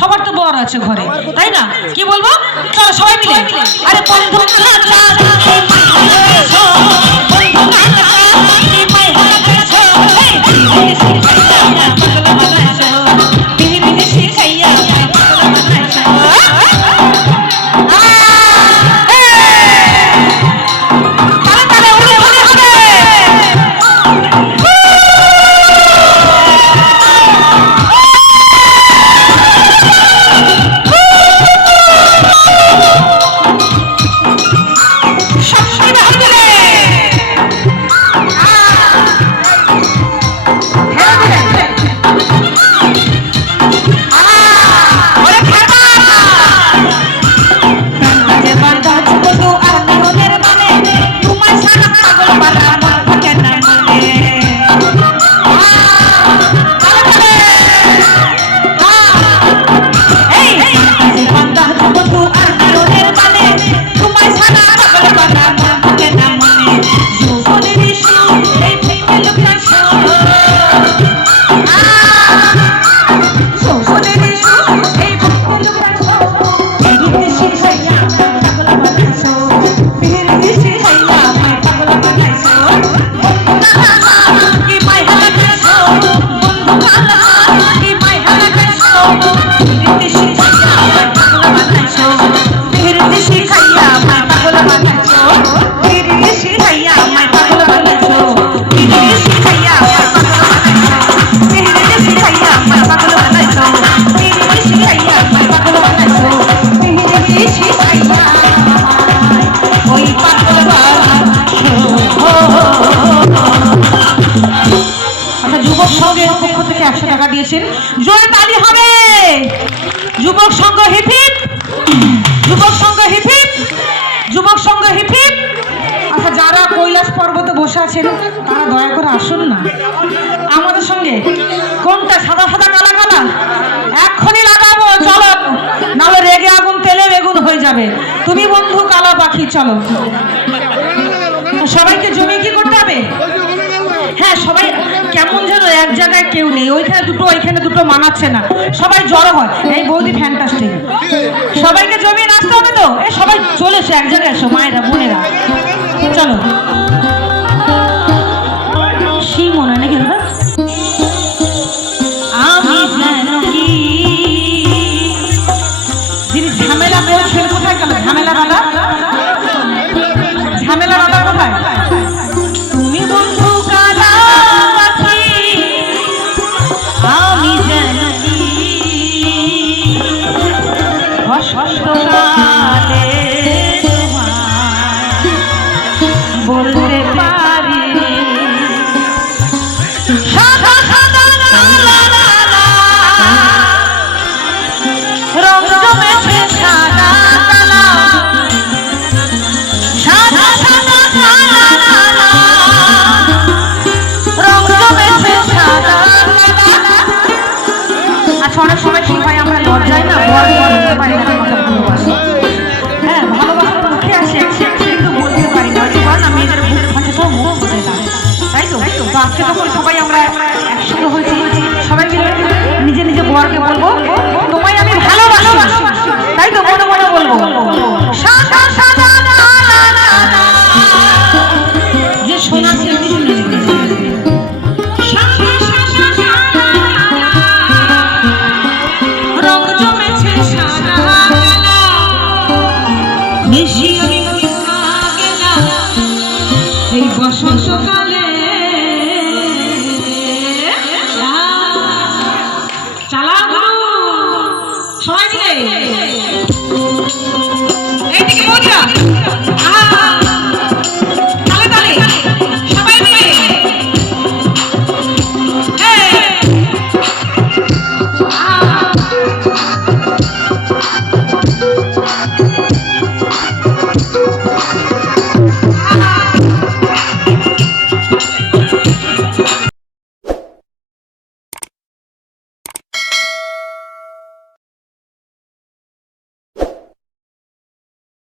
সবার তো বর আছে ঘরে, তাই না? কি বলবো, চলো সবাই মিলে। আরে বন্ধু জোরে তালি হবে। যুবক সংঘ হিপ হিপ, যুবক সংঘ হিপ হিপ, যুবক সংঘ হিপ হিপ। আচ্ছা, যারা কৈলাস পর্বতে বসে আছেন তারা দয়া করে আসুন না আমাদের সঙ্গে। কোনটা সাদা সাদা কালা কালা এক্ষুনি লাগাবো, চলো, নাহলে রেগে আগুন তেলে বেগুন হয়ে যাবে। তুমি বন্ধু কালা পাখি, চলো। সবাইকে জমি কি করতে হবে? হ্যাঁ, সবাই কেমন যেন এক জায়গায় কেউ নেই, ওইখানে দুটো ওইখানে দুটো মানাচ্ছে না, সবাই জড়ো হয়। এই বৌদি ফ্যান্টাস্টিক, সবাইকে জমিয়ে নাচতে হবে তো। এই সবাই চলে এসো এক জায়গায়, এসো মায়েরা বোনেরা, চলো। সেই মনে হয় নাকি আমি যিনি ঝামেলা বলছেন কোথায় গেল? ঝামেলা দাদা, ঝামেলা দাদা কোথায়? তুমি বন্ধু কালা পাখি, আমি জানি অসষ্টকালে বলতে পারি সাদা সাদা রং জমেছে সাদা কালা, সাদা সাদা রং জমেছে সাদা কালা। আচ্ছা, অনেক সময় কি হয়, আমরা লজ্জায় না বর বলতে পারি না আমাকে ভালোবাসি। হ্যাঁ, ভালোবাসার মুখে আসে কিন্তু বলতে পারি না, বল না মেয়েদের মুখের ভাষা তো মুখ বলে না, তাই তো? আজকে যখন সবাই আমরা একসঙ্গে হয়েছি, সবাই মিলে নিজে নিজে বরকে বলবো তোমায় আমি ভালোবাসি, তাই তো? মনে মনে বলবো সাদা সাদা যে সোনা সে রং জমেছে সাদা কালা, মিশিয়ে এই বসন্ত